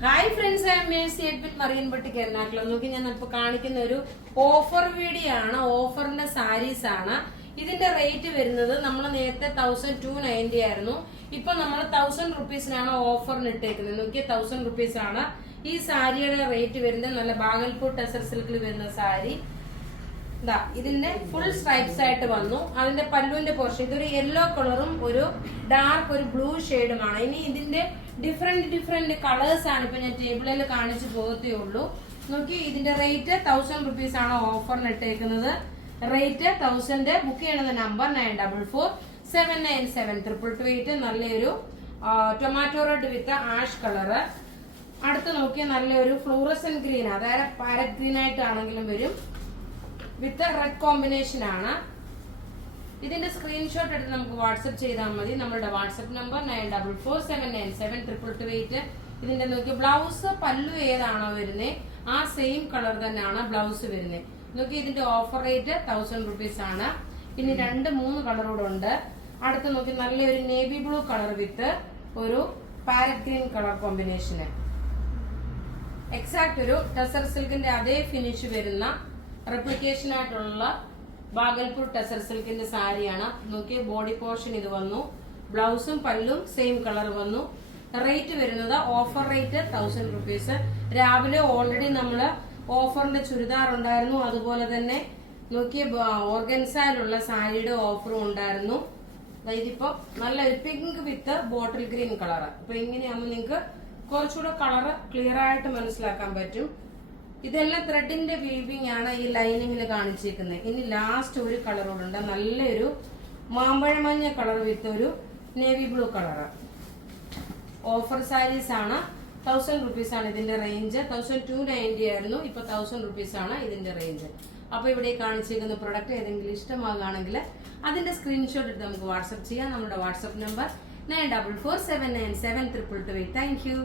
Hi friends, I am Mercy with Marian Batik Ernakulam. നോക്കി ഞാൻ ഇപ്പൊ കാണിക്കുന്ന ഒരു ഓഫർ വീഡിയോ ആണ്. ഓഫറിന്റെ സാരീസ് ആണ്. ഇതിന്റെ റേറ്റ് വരുന്നത് നമ്മൾ നേരത്തെ 1290 ആയിരുന്നു. ഇപ്പൊ നമ്മൾ 1000 റുപ്പീസിനാണ് ഓഫറിന് ഇട്ടേക്കുന്നത്. നോക്കിയ 1000 റുപ്പീസ് ആണ് ഈ സാരിയുടെ റേറ്റ് വരുന്നത്. നല്ല ബാഗൽപൂർ ടെസർ സിൽക്കിൽ വരുന്ന സാരി. ഇതിന്റെ ഫുൾ സ്ട്രൈപ്സ് ആയിട്ട് വന്നു. അതിന്റെ പല്ലുവിന്റെ പോർഷൻ ഇതൊരു യെല്ലോ കളറും ഒരു ഡാർക്ക് ഒരു ബ്ലൂ ഷെയ്ഡുമാണ്. ഇനി ഇതിന്റെ ഡിഫറെന്റ് കളേഴ്സ് ആണ് ഇപ്പൊ ഞാൻ ടേബിളിൽ കാണിച്ചു പോകത്തേ ഉള്ളൂ. നോക്കി, ഇതിന്റെ റേറ്റ് 1000 റുപ്പീസ് ആണ് ഓഫറിന് ഇട്ടേക്കുന്നത്. റേറ്റ് 1000. ബുക്ക് ചെയ്യണത് നമ്പർ 9447972228. നല്ലൊരു tomato read with ash colour. അടുത്ത് നോക്കിയ നല്ലൊരു ഫ്ലൂറസൻ ഗ്രീൻ, അതായത് പാരറ്റ് ഗ്രീൻ ആയിട്ടാണെങ്കിലും വരും, വിത്ത് റെഡ് കോമ്പിനേഷൻ ആണ്. ഇതിന്റെ സ്ക്രീൻഷോട്ട് എടുത്ത് നമുക്ക് വാട്സ്ആപ്പ് ചെയ്താൽ മതി. നമ്മുടെ വാട്സ്ആപ്പ് നമ്പർ 9447972228. ഇതിന്റെ നോക്കി ബ്ലൗസ് പല്ലു ഏതാണോ വരുന്നത് ആ സെയിം കളർ തന്നെയാണ് ബ്ലൗസ് വരുന്നത്. നോക്കി, ഇതിന്റെ ഓഫർ റേറ്റ് 1000 റുപ്പീസ് ആണ്. ഇനി 2-3 കളറൂടെ ഉണ്ട്. അടുത്ത് നോക്കി നല്ലൊരു നേവി ബ്ലൂ കളർ വിത്ത് ഒരു പാരറ്റ് ഗ്രീൻ കളർ കോമ്പിനേഷന്. എക്സാക്ട് ഒരു ടെസർ സിൽക്കിന്റെ അതേ ഫിനിഷ് വരുന്ന റെപ്ലിക്കേഷൻ ആയിട്ടുള്ള ബാഗൽപൂർ ടെസർ സിൽക്കിന്റെ സാരിയാണ്. നോക്കിയ ബോഡി പോർഷൻ ഇത് വന്നു. ബ്ലൗസും പല്ലും സെയിം കളർ വന്നു. റേറ്റ് വരുന്നത് ഓഫർ റേറ്റ് 1000 റുപ്പീസ്. രാവിലെ ഓൾറെഡി നമ്മള് ഓഫറിന്റെ ചുരിദാർ ഉണ്ടായിരുന്നു. അതുപോലെ തന്നെ നോക്കിയ ഓർഗൻസയിലുള്ള സാരിയുടെ ഓഫറും ഉണ്ടായിരുന്നു. ഇതിപ്പോ നല്ലൊരു പിങ്ക് വിത്ത് ബോട്ടിൽ ഗ്രീൻ കളർ. അപ്പൊ ഇങ്ങനെയാകുമ്പോൾ നിങ്ങൾക്ക് കുറച്ചുകൂടെ കളറ് ക്ലിയർ ആയിട്ട് മനസ്സിലാക്കാൻ പറ്റും. ഇതെല്ലാം ത്രെഡിന്റെ വീവിംഗ് ആണ് ഈ ലൈനിങ്ങിൽ കാണിച്ചിരിക്കുന്നത്. ഇനി ലാസ്റ്റ് ഒരു കളറോടുണ്ട്, നല്ലൊരു മാമ്പഴമഞ്ഞ കളർ വിത്ത് ഒരു navy blue colour. Offer sarees ആണ്. 1000 റുപ്പീസ് ആണ് ഇതിന്റെ റേഞ്ച്. 1290 ആയിരുന്നു. ഇപ്പൊ 1000 റുപ്പീസ് ആണ് ഇതിന്റെ റേഞ്ച്. അപ്പൊ ഇവിടെ കാണിച്ചിരിക്കുന്ന പ്രൊഡക്റ്റ് ഏതെങ്കിലും ഇഷ്ടമാകുകയാണെങ്കിൽ അതിന്റെ സ്ക്രീൻഷോട്ട് എടുത്ത് നമുക്ക് വാട്സ്ആപ്പ് ചെയ്യാം. നമ്മുടെ വാട്സ്ആപ്പ് നമ്പർ 9447972228. Thank you.